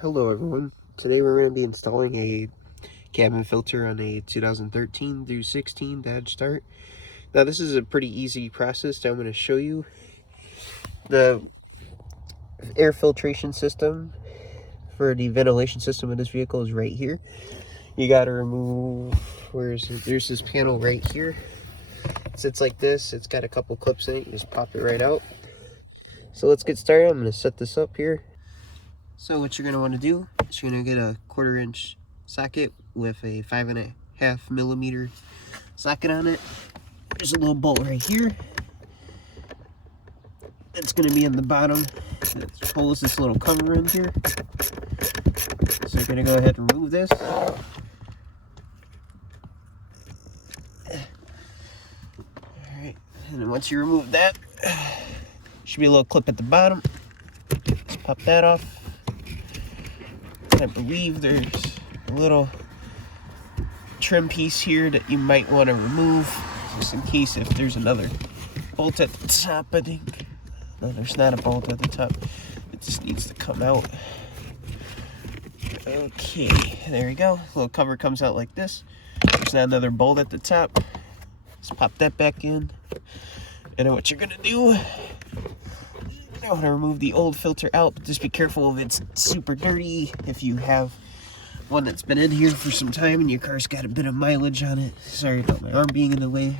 Hello everyone. Today we're going to be installing a cabin filter on a 2013 through 16 Dodge Start. Now this is a pretty easy process that I'm going to show you. The air filtration system for the ventilation system of this vehicle is right here. You got to remove, there's this panel right here. It sits like this. It's got a couple clips in it. You just pop it right out. So let's get started. I'm going to set this up here. So what you're going to want to do is you're going to get a 1/4-inch socket with a 5.5 millimeter socket on it. There's a little bolt right here. It's going to be in the bottom. It pulls this little cover in here. So you're going to go ahead and remove this. Alright, and then once you remove that, should be a little clip at the bottom. Just pop that off. I believe there's a little trim piece here that you might want to remove, just in case if there's another bolt at the top. I think no, there's not a bolt at the top. It just needs to come out. Okay, there we go. The little cover comes out like this. There's not another bolt at the top. Just pop that back in. And then what you're gonna do, I want to remove the old filter out, but just be careful if it's super dirty. If you have one that's been in here for some time and your car's got a bit of mileage on it. Sorry about my arm being in the way.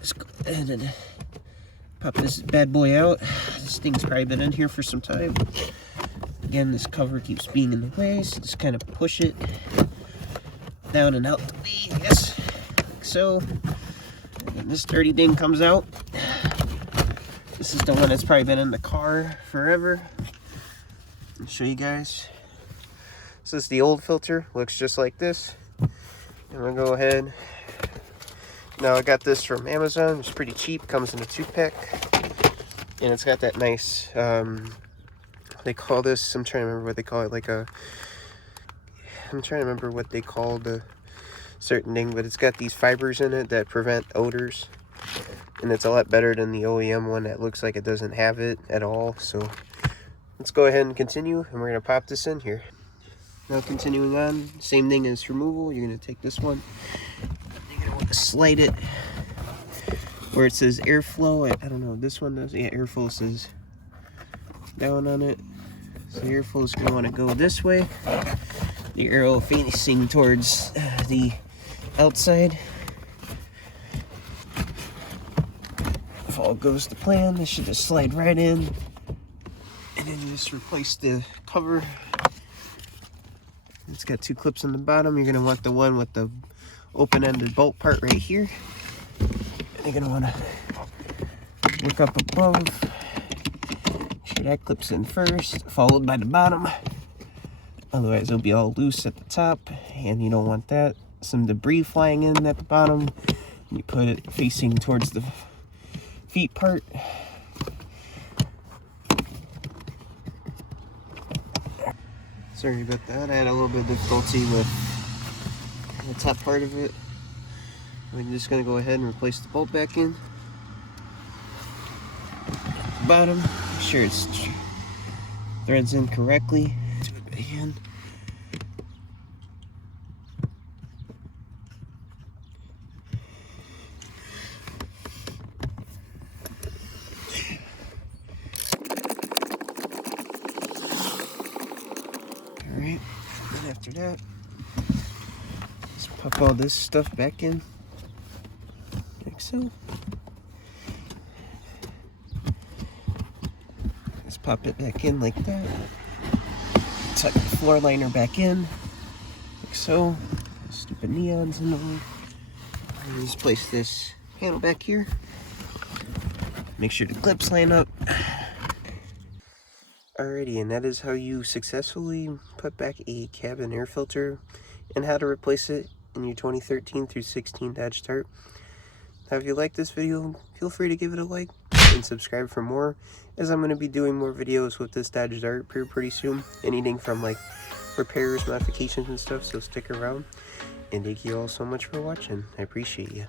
Just go ahead and pop this bad boy out. This thing's probably been in here for some time. Again, this cover keeps being in the way, so just kind of push it down and out the way, yes, like so. And this dirty thing comes out. This is the one that's probably been in the car forever. I'll show you guys. So this is the old filter. Looks just like this. I'm gonna go ahead. Now I got this from Amazon. It's pretty cheap. Comes in a 2-pack. And it's got that nice, they call this, I'm trying to remember what they call it, I'm trying to remember what they call the certain thing, but it's got these fibers in it that prevent odors. And it's a lot better than the OEM one that looks like it doesn't have it at all. So let's go ahead and continue, and we're going to pop this in here. Now continuing on, same thing as removal. You're going to take this one. You're going to want to slide it where it says airflow. I don't know, this one does. Yeah, airflow says down on it. So the airflow is going to want to go this way. The arrow facing towards the outside. If all goes to plan, this should just slide right in, and then you just replace the cover. It's got 2 clips on the bottom. You're going to want the one with the open-ended bolt part right here. And you're going to want to look up above. Make sure that clips in first, followed by the bottom. Otherwise it'll be all loose at the top, and you don't want that. Some debris flying in at the bottom. You put it facing towards the feet part. Sorry about that. I had a little bit of difficulty with the top part of it. I'm just going to go ahead and replace the bolt back in. Bottom, make sure it's threads in correctly. Do it again. Alright, then after that, let's pop all this stuff back in, like so. Let's pop it back in like that. Tuck the floor liner back in, like so. Stupid neons in the way. And just place this panel back here. Make sure the clips line up. Alrighty, and that is how you successfully put back a cabin air filter and how to replace it in your 2013 through 16 Dodge Start. Now, if you like this video, feel free to give it a like and subscribe for more, as I'm going to be doing more videos with this Dodge Dart pretty soon. Anything from like repairs, modifications, and stuff, so stick around. And thank you all so much for watching. I appreciate you.